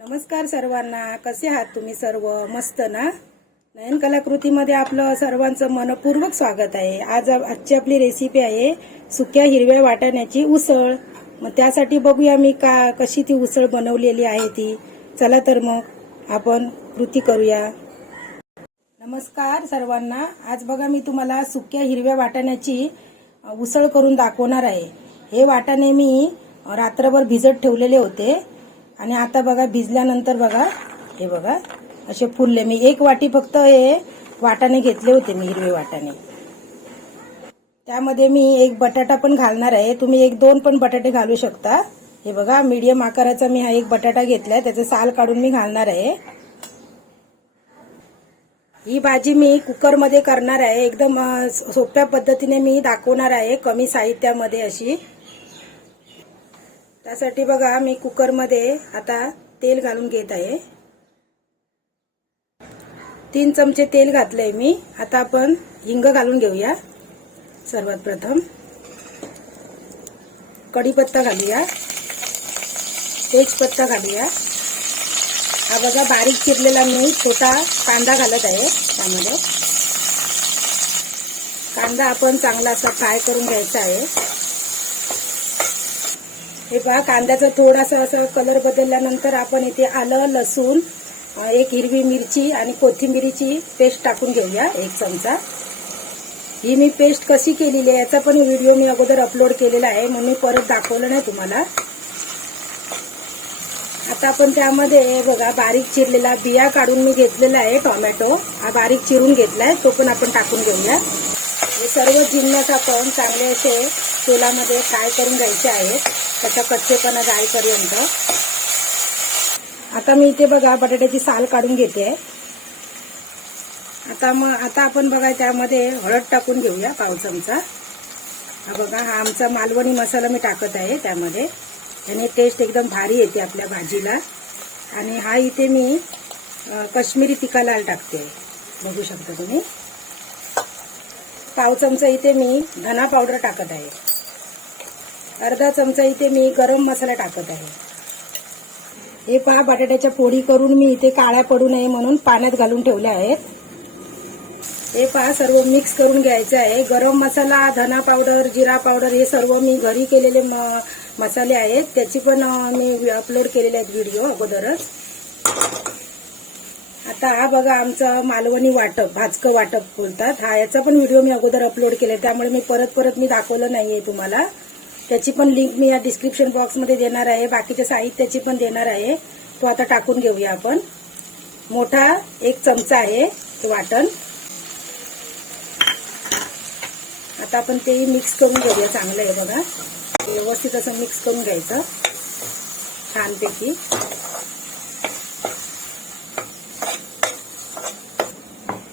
नमस्कार सर्वांना. कसे आहात तुम्ही सर्व? मस्त ना? नयन कलाकृतीमध्ये आपलं सर्वांचं मनपूर्वक स्वागत आहे. आज आजची आपली रेसिपी आहे सुक्या हिरव्या वाटाण्याची उसळ. मग त्यासाठी बघूया मी का कशी ती उसळ बनवलेली आहे ती. चला तर मग आपण कृती करूया. नमस्कार सर्वांना. आज बघा मी तुम्हाला सुक्या हिरव्या वाटाण्याची उसळ करून दाखवणार आहे. हे वाटाणे मी रात्रभर भिजत ठेवलेले होते. आणि आता बघा भिजल्यानंतर बघा हे बघा असे फुलले. मी एक वाटी फक्त हे वाटाने घेतले होते मी हिरवे वाटाने त्यामध्ये मी एक बटाटा पण घालणार आहे. तुम्ही एक दोन पण बटाटे घालू शकता. हे बघा मीडियम आकाराचा मी हा एक बटाटा घेतलाय. त्याचं साल काढून मी घालणार आहे. ही भाजी मी कुकरमध्ये करणार आहे. एकदम सोप्या पद्धतीने मी दाखवणार आहे. कमी साहित्यामध्ये अशी. त्यासाठी बघा मी कुकरमध्ये आता तेल घालून घेत आहे. तीन चमचे तेल घातलंय मी. आता आपण हिंग घालून घेऊया. सर्वात प्रथम कढीपत्ता घालूया. तेजपत्ता घालूया. हा बघा बारीक चिरलेला मी छोटा कांदा घालत आहे त्यामध्ये. कांदा आपण चांगला असा फ्राय करून घ्यायचा आहे. हे पहा कांद्याचा थोडासा असा कलर बदलल्यानंतर आपण इथे आलं लसूण एक हिरवी मिरची आणि कोथिंबिरीची पेस्ट टाकून घेऊया एक चमचा. ही मी पेस्ट कशी केलेली आहे याचा पण व्हिडिओ मी अगोदर अपलोड केलेला आहे म्हणून मी परत दाखवलं नाही तुम्हाला. आता आपण त्यामध्ये बघा बारीक चिरलेला बिया काढून मी घेतलेला आहे टोमॅटो. हा बारीक चिरून घेतलाय तो पण आपण टाकून घेऊया. हे सर्व जिन्नस आपण चांगले असे तेलामध्ये फ्राय करून घ्यायचे आहेत. त्याचा कच्चेपणा जाईपर्यंत. आता मी इथे बघा बटाट्याची साल काढून घेते. आता मग आता आपण बघा त्यामध्ये हळद टाकून घेऊया पाव चमचा. हा बघा हा आमचा मालवणी मसाला मी टाकत आहे त्यामध्ये. त्याने टेस्ट एकदम भारी येते आपल्या भाजीला. आणि हा इथे मी कश्मीरी तिखा लाल टाकते. बघू शकता तुम्ही. पाव चमचा इथे मी धना पावडर टाकत आहे. अर्धा चमचा इथे मी गरम मसाला टाकत आहे. हे पहा बटाट्याच्या पोळी करून मी इथे काळ्या पडू नये म्हणून पाण्यात घालून ठेवल्या आहेत. हे पहा सर्व मिक्स करून घ्यायचं आहे. गरम मसाला धना पावडर जिरा पावडर हे सर्व मी घरी केलेले म- मसाले आहेत. त्याची पण मी अपलोड केलेले आहेत व्हिडिओ अगोदरच. आता हा बघा आमचं मालवणी वाटप भाजकं वाटप बोलतात. हा याचा पण व्हिडिओ मी अगोदर अपलोड केला त्यामुळे मी परत परत मी दाखवलं नाहीये तुम्हाला. त्याची पण लिंक मी या डिस्क्रिप्शन बॉक्समध्ये देणार आहे. बाकीच्या साहित्याची पण देणार आहे. तो आता टाकून घेऊया आपण. मोठा एक चमचा आहे वाटण. आता आपण तेही मिक्स करून घेऊया. चांगलं आहे बघा. व्यवस्थित असं मिक्स करून घ्यायचं. छानपैकी.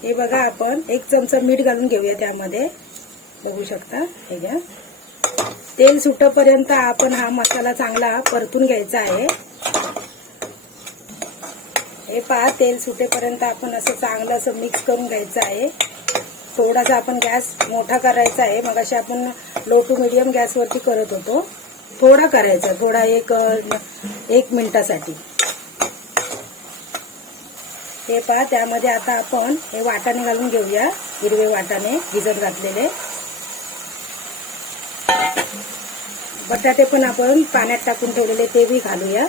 हे बघा आपण एक चमचा मीठ घालून घेऊया त्यामध्ये. बघू शकता. हे घ्या. तेल सुटपर्यंत आपण हा मसाला चांगला परतून घ्यायचा आहे. हे पहा तेल सुटेपर्यंत आपण असं चांगलं असं मिक्स करून घ्यायचं आहे. थोडासा आपण गॅस मोठा करायचा आहे. मग अशी आपण लो टू मिडियम गॅसवरती करत होतो. थोडा करायचा थोडा एक एक मिनिटासाठी. हे पहा त्यामध्ये आता आपण हे वाटाणे घालून घेऊया. हिरवे वाटाणे भिजत घातलेले. बटाटे पण आपण पाण्यात टाकून ठेवलेले तेही घालूया.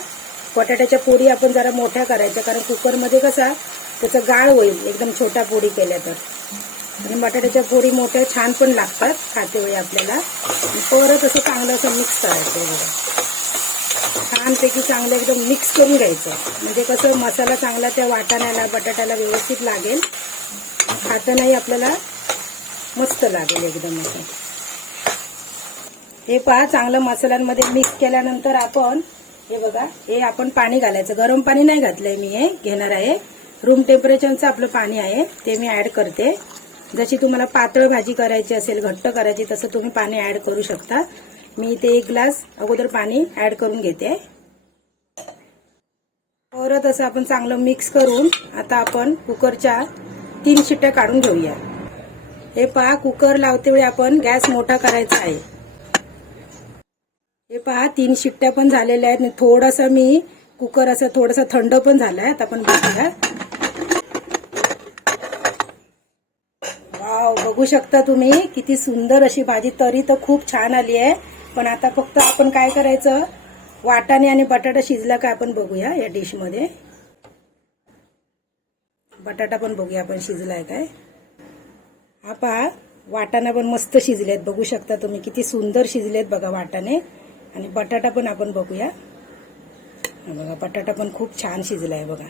बटाट्याच्या पोळी आपण जरा मोठ्या करायच्या कारण कुकरमध्ये कसा त्याचं गाळ होईल एकदम छोट्या पोळी केल्या तर. आणि बटाट्याच्या पोळी मोठ्या छान पण लागतात खातेवेळी आपल्याला. परत असं चांगलं असं मिक्स करायचं छानपैकी चांगलं एकदम मिक्स करून घ्यायचं. म्हणजे कसं मसाला चांगला त्या वाटाण्याला बटाट्याला व्यवस्थित लागेल. खातानाही आपल्याला मस्त लागेल एकदम असं. हे पहा चांगलं मसाल्यांमध्ये मिक्स केल्यानंतर आपण हे बघा हे आपण पाणी घालायचं. गरम पाणी नाही घातलंय मी हे घेणार आहे. रूम टेम्परेचरचं आपलं पाणी आहे ते मी ऍड करते. जशी तुम्हाला पातळ भाजी करायची असेल घट्ट करायची तसं तुम्ही पाणी ऍड करू शकता. मी इथे एक ग्लास अगोदर पाणी ऍड करून घेते. परत असं आपण चांगलं मिक्स करून आता आपण कुकरच्या तीन शिट्ट्या काढून घेऊया. हे पहा कुकर लावते वेळी आपण गॅस मोठा करायचा आहे. हे पहा तीन शिट्ट्या पण झालेल्या आहेत. आणि थोडंसं मी कुकर असं थोडंसं थंड पण झालंय. आता आपण बघूया. वाव बघू शकता तुम्ही किती सुंदर अशी भाजी. तरी तर खूप छान आली आहे. पण आता फक्त आपण काय करायचं? वाटाणे आणि बटाटा शिजला का आपण बघूया या डिशमध्ये बटाटा पण बघूया आपण शिजलाय काय. हा पहा वाटाणा पण मस्त शिजलेत. बघू शकता तुम्ही किती सुंदर शिजलेत बघा वाटाणे. आणि बटाटा पण आपण बघूया. बघा बटाटा पण खूप छान शिजलाय बघा.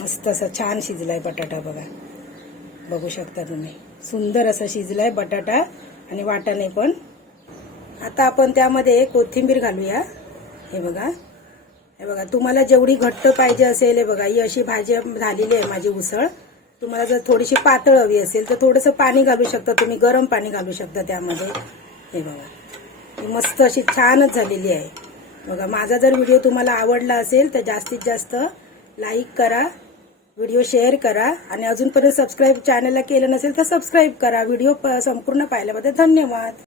मस्त असा छान शिजलाय बटाटा बघा. बघू शकता तुम्ही. सुंदर असं शिजलाय बटाटा आणि वाटाणे पण. आता आपण त्यामध्ये कोथिंबीर घालूया. हे बघा. हे बघा तुम्हाला जेवढी घट्ट पाहिजे असेल हे बघा ही अशी भाजी झालेली आहे माझी उसळ. तुम्हाला जर थोडीशी पातळ हवी असेल तर थोडंसं पाणी घालू शकता तुम्ही गरम पाणी घालू शकता त्यामध्ये. हे बघा. मस्त अशी छानच झालेली आहे. बघा माझा जर व्हिडिओ तुम्हाला आवडला असेल तर जास्तीत जास्त लाईक करा व्हिडिओ शेअर करा आणि अजूनपर्यंत सबस्क्राईब चॅनलला केलं नसेल तर सबस्क्राईब करा. व्हिडिओ संपूर्ण पाहिल्याबद्दल धन्यवाद.